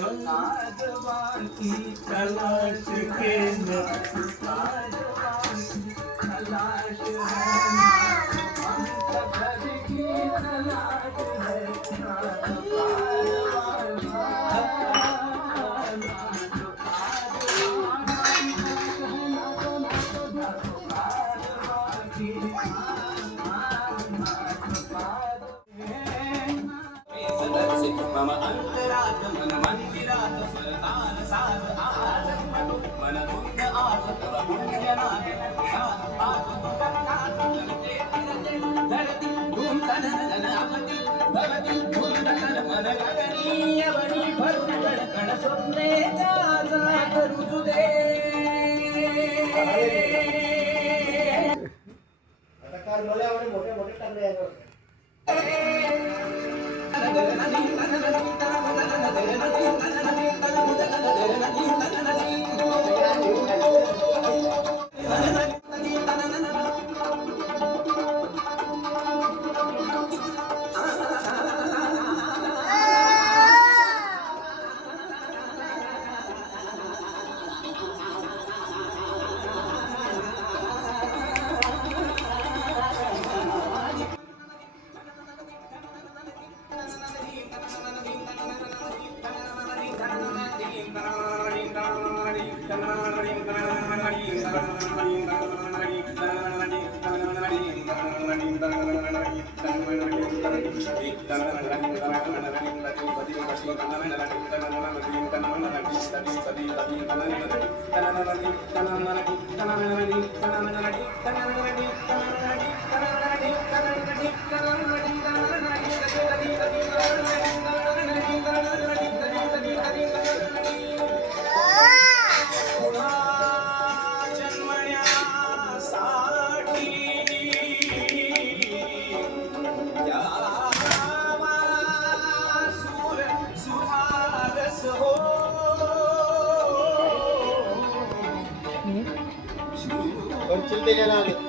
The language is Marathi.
काजवानी तलाश के न काजवानी तलाश है हम घर की तलाश है मम अंतरात मन मंदिरात सरतान साध आज मन धुंद आज तव पुण्यनाथ साध आज तुकात करते फिरते धरती धूम तनन अवती भवती धूम तनन मन गगनीय बनी भरून कण स्वप्ने जाजा करू दे आता काल मला एवढे मोठे मोठे टाकले आहेत चिलते गेला